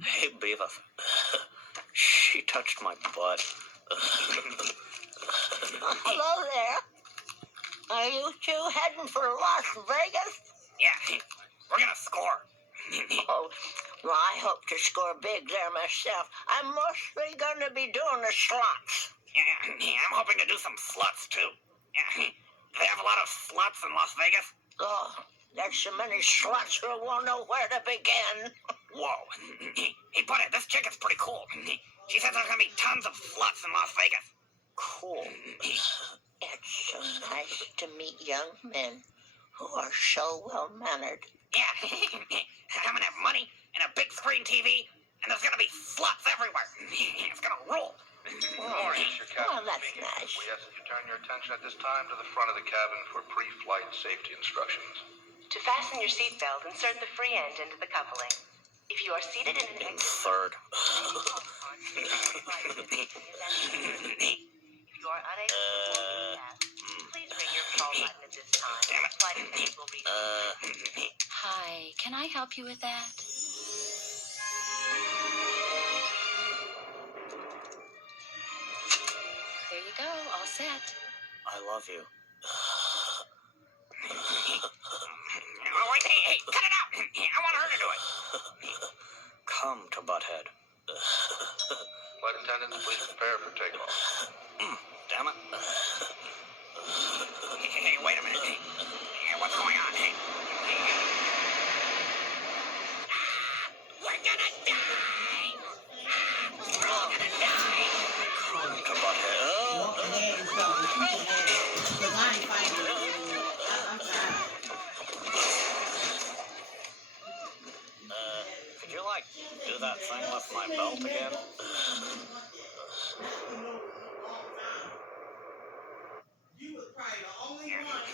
Hey, Beavis. She touched my butt. Hello there. Are you two heading for Las Vegas? Yeah, we're gonna score. Oh, well, I hope to score big there myself. I'm mostly going to be doing the slots. Yeah, I'm hoping to do some sluts too. Yeah, they have a lot of sluts in Las Vegas. Oh, there's so many slots we won't know where to begin. Whoa. Hey, buddy, this chick is pretty cool. She says there's gonna be tons of sluts in Las Vegas. Cool. It's so nice to meet young men who are so well-mannered. Yeah, I'm gonna have money and a big screen TV, and there's gonna be sluts everywhere. It's gonna rule. Morning, this is your captain. Oh, that's speaking. nice. We ask that you turn your attention at this time to the front of the cabin for pre-flight safety instructions. To fasten your seatbelt, insert the free end into the coupling. If you are seated in an Third. if you are unable to board the path, please ring your call button at this time. Flight attendants will be. Hi, can I help you with that? There you go, all set. I love you. Oh, wait, hey, cut it out. I want her to do it. Come to Butthead. Flight attendants, please prepare for takeoff. Damn it. Hey, wait a minute. Hey, what's going on? Hey. We're gonna die. We're all gonna die. Come to Butthead. Could you, do that thing with my belt again?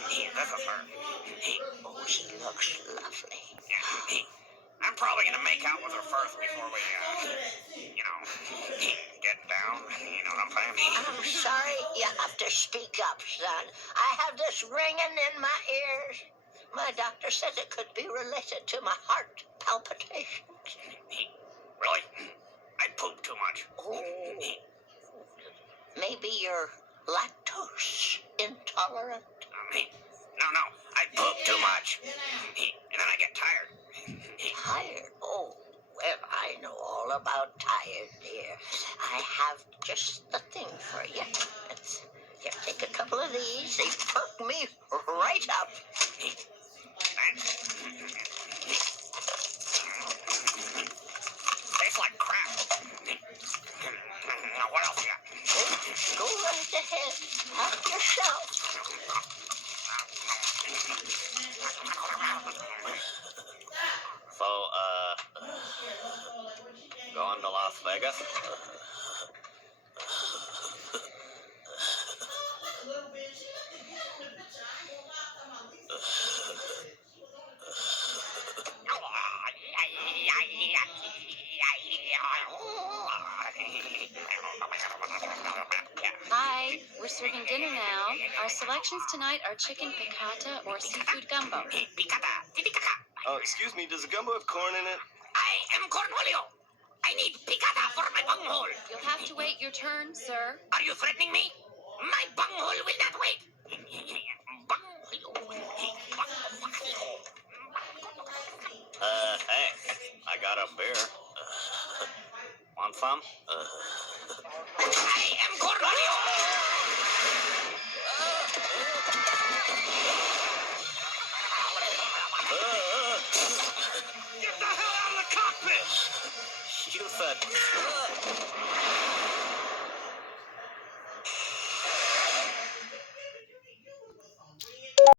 Yeah, this is her. Oh, she looks lovely. Yeah, I'm probably gonna make out with her first before we, get down. You know what I'm saying? I'm sorry you have to speak up, son. I have this ringing in my ears. My doctor says it could be related to my heart palpitations. Really? I poop too much. Oh, maybe you're lactose intolerant. No, I poop too much. And then I get tired. Tired? Oh, well, I know all about tired, dear. I have just the thing for you. Here, take a couple of these. They perk me right up. Thanks. Tastes like crap. Now, what else you got? Go right ahead. Help yourself. So, going to Las Vegas? Hi, we're serving dinner now. Our selections tonight are chicken piccata or seafood gumbo. Oh, excuse me, does the gumbo have corn in it? I am Cornholio. I need picada for my bunghole. You'll have to wait your turn, sir. Are you threatening me? My bunghole will not wait. Hey, I got a beer. Want some? I am Cornholio. Get the hell out of the cockpit! You said...